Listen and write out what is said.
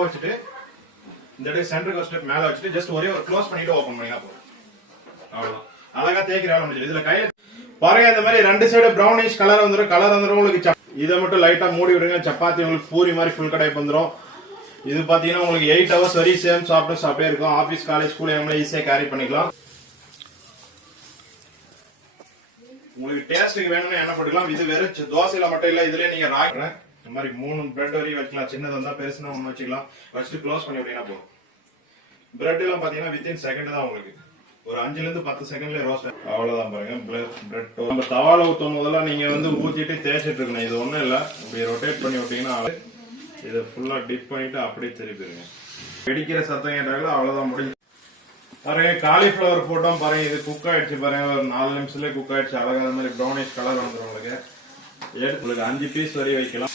வச்சுட்டு இந்த இடத்துல சென்டருக்கு ஸ்டெப் மேல வச்சுட்டு ஜஸ்ட் ஒரே ஒரு க்ளோஸ் பண்ணிட்டு ஓபன் பண்ணினா போதும். அவ்வளவுதான். அழகா தேய்க்கிற வேலை முடிஞ்சது. இதுல கையில பாருங்க இந்த மாதிரி ரெண்டு சைடு பிரவுனிஷ் கலர் வந்துரும் உங்களுக்கு. இதை மட்டும் லைட்டா மூடி விடுங்க. சப்பாத்தி உங்களுக்கு பூரி மாதிரி ஃபுல் டைப் வந்துடும். இது பாத்தீங்கன்னா உங்களுக்கு 8 hours வரை சேம் சாப்பிட்டே இருக்கும். ஆபீஸ் காலேஜ் ஸ்கூல் எல்லாம் ஈஸியா கேரி பண்ணிக்கலாம். உங்களுக்கு டேஸ்ட்டுக்கு வேணும்னு என்ன பண்ணிக்கலாம். இது வெறும் தோசையில மட்டும் இல்ல, இதுலயே நீங்க ராகி இந்த மாதிரி 3 பிரெட் வரையும் வச்சுக்கலாம். சின்னதா இருந்தா பெருசுனா ஒண்ணு வச்சுக்கலாம். வச்சுட்டு க்ளோஸ் பண்ணி விட்டீங்கன்னா போதும். பிரெட் எல்லாம் பாத்தீங்கன்னா வித்தின் செகண்ட் தான் உங்களுக்கு. ஒரு 5 to 10 செகண்ட்ல ரோஸ்ட். அவ்வளவுதான் பாருங்க. பிரெட் நம்ம தவால ஊத்தும் போதெல்லாம் நீங்க ஊத்திட்டு தேய்ச்சிட்டு இருக்கணும். இது ஒண்ணும் இல்ல, இப்படி ரொட்டேட் பண்ணி விட்டீங்கன்னா இதை ஃபுல்லா டிப் பண்ணிட்டு அப்படியே திருப்பிடுங்க. வெடிக்கிற சத்தம் கேட்டாங்களா அவ்வளவுதான் முடிஞ்சு. பாருங்க காலிஃபிளவர் போட்டோம் பாருங்க. இது குக் ஆயிடுச்சு பாருங்க. ஒரு 4 நிமிஷத்துலயே குக் ஆயிடுச்சு. அழகா அந்த மாதிரி ப்ரௌனிஷ் கலர் வந்துடும் உங்களுக்கு. எடுத்து உங்களுக்கு 5 பீஸ் வரையும் வைக்கலாம்.